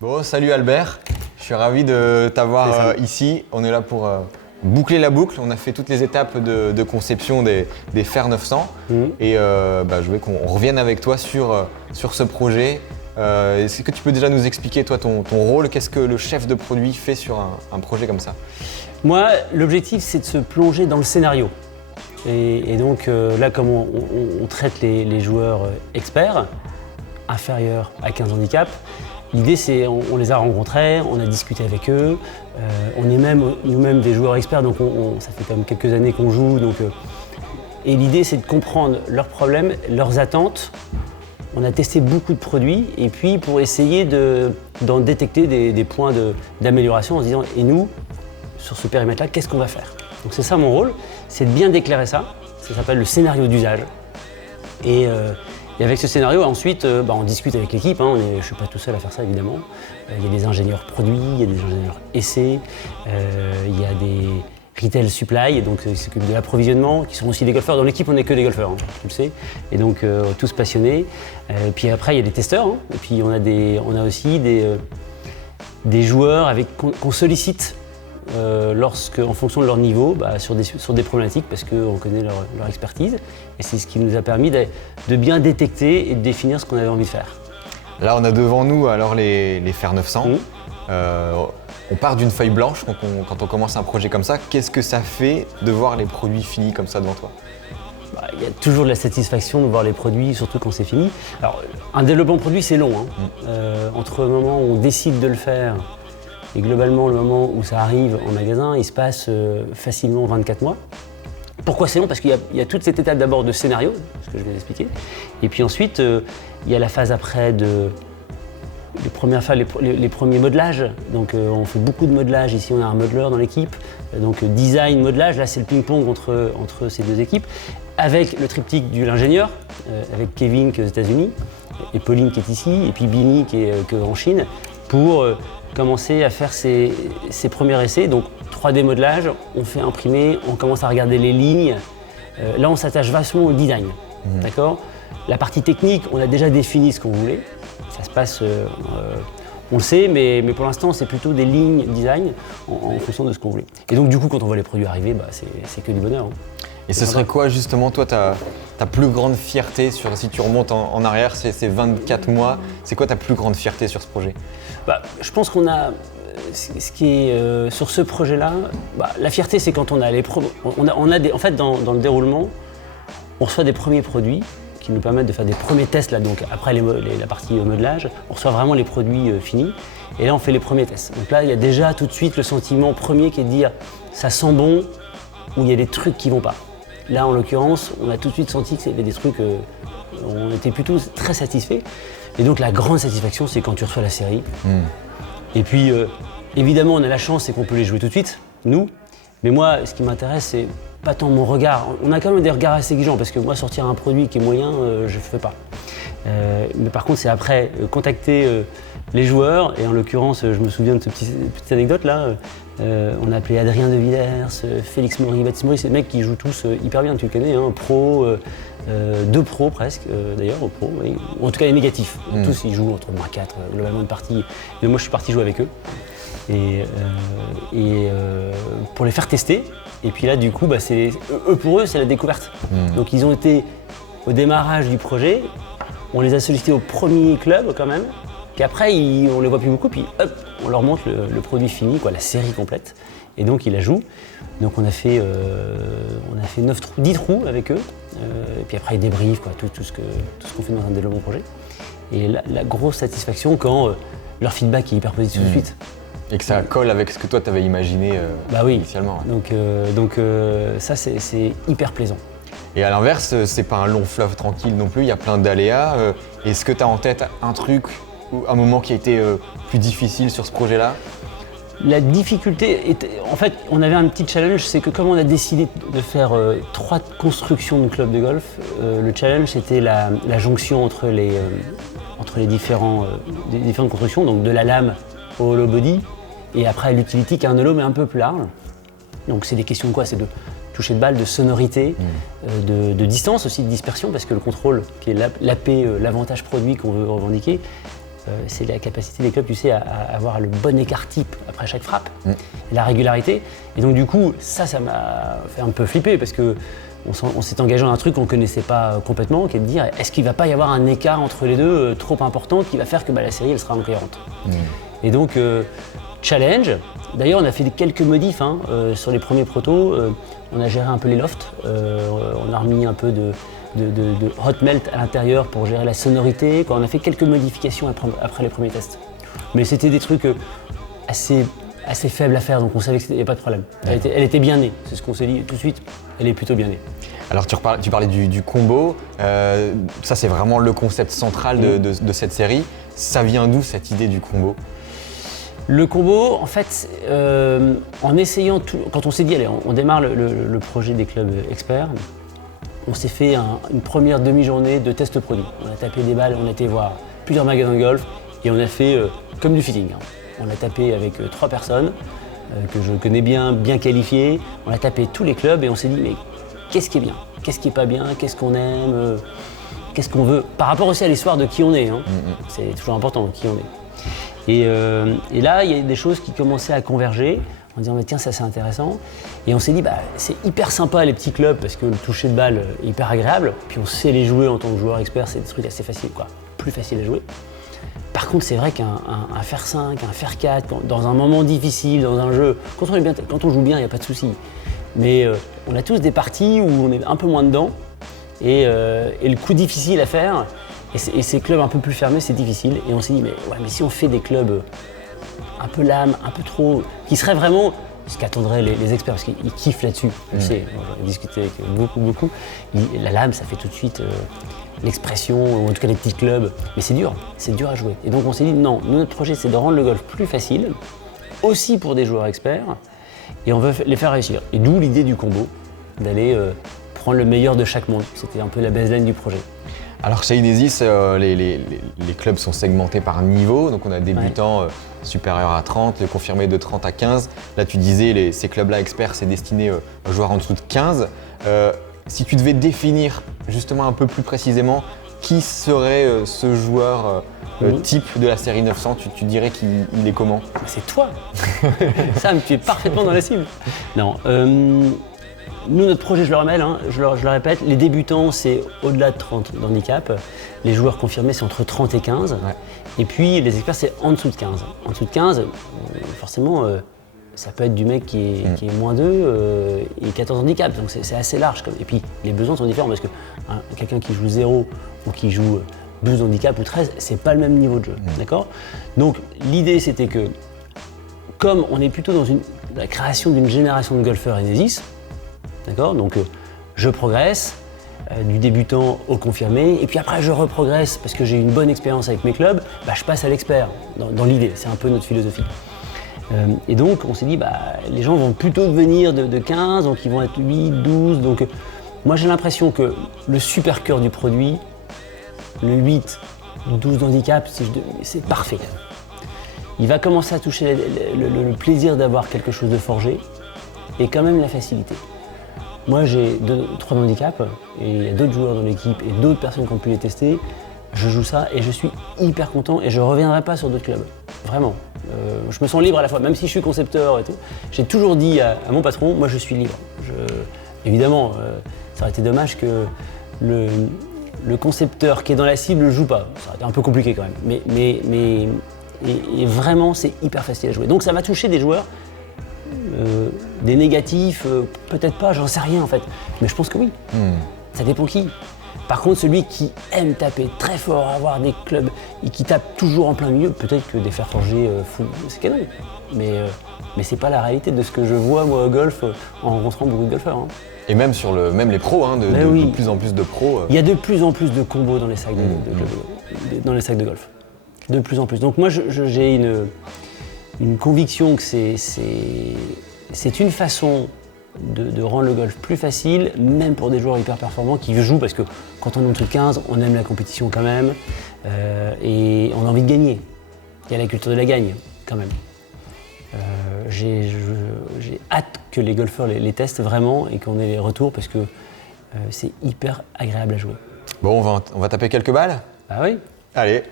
Bon, salut Albert, je suis ravi de t'avoir ici. On est là pour boucler la boucle. On a fait toutes les étapes de conception des Fer 900 et je veux qu'on revienne avec toi sur ce projet. Est-ce que tu peux déjà nous expliquer toi ton rôle? Qu'est-ce que le chef de produit fait sur un projet comme ça? Moi, l'objectif c'est de se plonger dans le scénario. Et donc là, comme on traite les joueurs experts, inférieurs à 15 handicaps, l'idée c'est, on les a rencontrés, on a discuté avec eux, on est même nous-mêmes des joueurs experts, donc ça fait quand même quelques années qu'on joue. Et l'idée c'est de comprendre leurs problèmes, leurs attentes. On a testé beaucoup de produits et puis pour essayer d'en détecter des points d'amélioration en se disant et nous, sur ce périmètre-là, qu'est-ce qu'on va faire? Donc c'est ça mon rôle, c'est de bien déclarer ça. Ça s'appelle le scénario d'usage. Et avec ce scénario, ensuite, on discute avec l'équipe. Je ne suis pas tout seul à faire ça, évidemment. Il y a des ingénieurs produits, il y a des ingénieurs essais, il y a des retail supply, donc ils s'occupent de l'approvisionnement, qui sont aussi des golfeurs. Dans l'équipe, on n'est que des golfeurs, tu le sais. Et donc, tous passionnés. Puis après, il y a des testeurs. Et puis, on a aussi des joueurs qu'on sollicite en fonction de leur niveau, sur des problématiques parce qu'on connaît leur expertise. Et c'est ce qui nous a permis de bien détecter et de définir ce qu'on avait envie de faire. Là, on a devant nous alors les Fer 900. On part d'une feuille blanche quand on commence un projet comme ça. Qu'est-ce que ça fait de voir les produits finis comme ça devant toi? Il y a toujours de la satisfaction de voir les produits, surtout quand c'est fini. Alors, un développement de produit, c'est long. Entre le moment où on décide de le faire et globalement, le moment où ça arrive en magasin, il se passe facilement 24 mois. Pourquoi c'est long? Parce qu'il y a toute cette étape d'abord de scénario, ce que je viens d'expliquer. Et puis ensuite, il y a la phase après les premiers modelages. Donc on fait beaucoup de modelage. Ici, on a un modeleur dans l'équipe. Donc design, modelage, là c'est le ping-pong entre ces deux équipes. Avec le triptyque de l'ingénieur, avec Kevin qui est aux États-Unis, et Pauline qui est ici, et puis Bini qui est en Chine, pour commencer à faire ses premiers essais. Donc 3D modelage, on fait imprimer, on commence à regarder les lignes. Là, on s'attache vachement au design. D'accord? La partie technique, on a déjà défini ce qu'on voulait. Ça se passe, on le sait, mais pour l'instant, c'est plutôt des lignes design en fonction de ce qu'on voulait. Et donc, du coup, quand on voit les produits arriver, c'est que du bonheur. Et ce serait quoi, justement, toi, ta plus grande fierté si tu remontes en arrière, ces 24 mois, c'est quoi ta plus grande fierté sur ce projet? Je pense qu'on a, ce qui est sur ce projet-là, la fierté, c'est quand on a en fait, dans le déroulement, on reçoit des premiers produits qui nous permettent de faire des premiers tests, là, donc après la partie modelage, on reçoit vraiment les produits finis, et là, on fait les premiers tests. Donc là, il y a déjà tout de suite le sentiment premier qui est de dire, ça sent bon, ou il y a des trucs qui vont pas. Là, en l'occurrence, on a tout de suite senti qu'il y avait des trucs, on était plutôt très satisfaits. Et donc la grande satisfaction, c'est quand tu reçois la série. Et puis, évidemment, on a la chance, c'est qu'on peut les jouer tout de suite, nous. Mais moi, ce qui m'intéresse, c'est pas tant mon regard. On a quand même des regards assez exigeants, parce que moi, sortir un produit qui est moyen, je ne fais pas. Mais par contre, c'est après contacter les joueurs, et en l'occurrence, je me souviens de cette petite anecdote là. On a appelé Adrien De Villers, Félix Maury, Baptiste Maury, c'est des mecs qui jouent tous hyper bien, tu le connais, pro, 2 pros presque, d'ailleurs, au pro, oui. Ou en tout cas les négatifs. Tous ils jouent entre moins 4, globalement une partie. Mais moi je suis parti jouer avec eux. Et pour les faire tester. Et puis là, du coup, pour eux, c'est la découverte. Donc ils ont été au démarrage du projet, on les a sollicités au premier club quand même. Puis après, on les voit plus beaucoup, puis hop, on leur montre le produit fini, la série complète. Et donc, ils la jouent. Donc, on a fait 10 trous avec eux. Et puis après, ils débriefent tout ce qu'on fait dans un développement projet. Et la grosse satisfaction quand leur feedback est hyper positif tout de suite. Et que ça colle avec ce que toi, tu avais imaginé initialement. Donc ça, c'est hyper plaisant. Et à l'inverse, c'est pas un long fleuve tranquille non plus, il y a plein d'aléas. Est-ce que tu as en tête un truc, un moment qui a été plus difficile sur ce projet-là? La difficulté, en fait, on avait un petit challenge, c'est que comme on a décidé de faire 3 constructions de club de golf, le challenge c'était la jonction entre les différentes constructions, donc de la lame au hollow body, et après l'utility qui est un hollow mais un peu plus large. Donc c'est des questions de quoi? C'est de toucher de balle, de sonorité, de distance aussi, de dispersion, parce que le contrôle, qui est l'AP, l'avantage produit qu'on veut revendiquer, c'est la capacité des clubs, tu sais, à avoir le bon écart type après chaque frappe, et la régularité. Et donc du coup, ça m'a fait un peu flipper parce que on s'est engagé dans un truc qu'on ne connaissait pas complètement, qui est de dire est-ce qu'il ne va pas y avoir un écart entre les deux trop important qui va faire que la série elle sera incohérente. Et donc challenge. D'ailleurs, on a fait quelques modifs sur les premiers protos. On a géré un peu les lofts. On a remis un peu de hot melt à l'intérieur pour gérer la sonorité. On a fait quelques modifications après les premiers tests. Mais c'était des trucs assez faibles à faire, donc on savait qu'il n'y avait pas de problème. Elle était bien née, c'est ce qu'on s'est dit tout de suite. Elle est plutôt bien née. Alors tu parlais du combo. Ça, c'est vraiment le concept central de cette série. Ça vient d'où cette idée du combo ? Le combo, en fait, en essayant tout, quand on s'est dit, allez, on démarre le projet des clubs experts, on s'est fait une première demi-journée de test produit. On a tapé des balles, on a été voir plusieurs magasins de golf et on a fait comme du fitting. On a tapé avec 3 personnes que je connais bien qualifiées. On a tapé tous les clubs et on s'est dit, mais qu'est-ce qui est bien ? Qu'est-ce qui est pas bien ? Qu'est-ce qu'on aime ? Qu'est-ce qu'on veut ? Par rapport aussi à l'histoire de qui on est. C'est toujours important, qui on est. Et là, il y a des choses qui commençaient à converger en disant tiens, ça c'est intéressant. Et on s'est dit c'est hyper sympa les petits clubs parce que le toucher de balle est hyper agréable. Puis on sait les jouer en tant que joueur expert, c'est des trucs assez faciles, plus faciles à jouer. Par contre, c'est vrai qu'un fer 5, un fer 4, dans un moment difficile, dans un jeu, quand on joue bien, il n'y a pas de souci. Mais on a tous des parties où on est un peu moins dedans et le coup difficile à faire. Et ces clubs un peu plus fermés, c'est difficile. Et on s'est dit, mais si on fait des clubs un peu lames, un peu trop, qui seraient vraiment ce qu'attendraient les experts, parce qu'ils kiffent là-dessus. Je sais, j'en ai discuté avec beaucoup. La lame, ça fait tout de suite l'expression, ou en tout cas les petits clubs. Mais c'est dur à jouer. Et donc on s'est dit, non, notre projet, c'est de rendre le golf plus facile, aussi pour des joueurs experts, et on veut les faire réussir. Et d'où l'idée du combo, d'aller prendre le meilleur de chaque monde. C'était un peu la baseline du projet. Alors chez Inesis, les clubs sont segmentés par niveau, donc on a débutant supérieur à 30, le confirmé de 30 à 15. Là tu disais, ces clubs-là experts, c'est destiné aux joueurs en dessous de 15. Si tu devais définir justement un peu plus précisément qui serait ce joueur type de la série 900, tu dirais qu'il est comment ? C'est toi. Sam, tu es parfaitement dans la cible. Non. Nous, notre projet, je le remets, je le répète, les débutants, c'est au-delà de 30 d'handicap. Les joueurs confirmés, c'est entre 30 et 15. Ouais. Et puis, les experts, c'est en dessous de 15. En dessous de 15, forcément, ça peut être du mec qui est moins 2 et 14 handicaps. Donc, c'est assez large. Et puis, les besoins sont différents parce que quelqu'un qui joue 0 ou qui joue 12 handicaps ou 13, c'est pas le même niveau de jeu. D'accord ? Donc, l'idée, c'était que, comme on est plutôt dans la création d'une génération de golfeurs Inesis, d'accord ? Donc je progresse du débutant au confirmé et puis après je reprogresse parce que j'ai une bonne expérience avec mes clubs, je passe à l'expert dans l'idée, c'est un peu notre philosophie. Et donc on s'est dit les gens vont plutôt devenir de 15, donc ils vont être 8, 12, donc moi j'ai l'impression que le super cœur du produit, le 8, 12 d'handicap, c'est parfait. Il va commencer à toucher le plaisir d'avoir quelque chose de forgé et quand même la facilité. Moi, j'ai 3 handicaps et il y a d'autres joueurs dans l'équipe et d'autres personnes qui ont pu les tester. Je joue ça et je suis hyper content et je ne reviendrai pas sur d'autres clubs. Vraiment. Je me sens libre à la fois, même si je suis concepteur et tout. J'ai toujours dit à mon patron, moi je suis libre. Évidemment, ça aurait été dommage que le concepteur qui est dans la cible ne joue pas. Ça aurait été un peu compliqué quand même. Mais vraiment, c'est hyper facile à jouer. Donc ça va toucher des joueurs. Des négatifs, peut-être pas, j'en sais rien en fait. Mais je pense que oui. Ça dépend qui. Par contre, celui qui aime taper très fort, avoir des clubs et qui tape toujours en plein milieu, peut-être que des fers forgés, c'est canon. Mais c'est pas la réalité de ce que je vois moi au golf en rencontrant beaucoup de golfeurs. Et même même les pros, de plus en plus de pros. Il y a de plus en plus de combos dans les sacs dans les sacs de golf. De plus en plus. Donc moi j'ai une conviction que c'est une façon de rendre le golf plus facile, même pour des joueurs hyper performants qui jouent, parce que quand on est en dessous de 15, on aime la compétition quand même, et on a envie de gagner. Il y a la culture de la gagne, quand même. J'ai hâte que les golfeurs les testent vraiment et qu'on ait les retours, parce que c'est hyper agréable à jouer. Bon, on va taper quelques balles ? Ah oui ? Allez.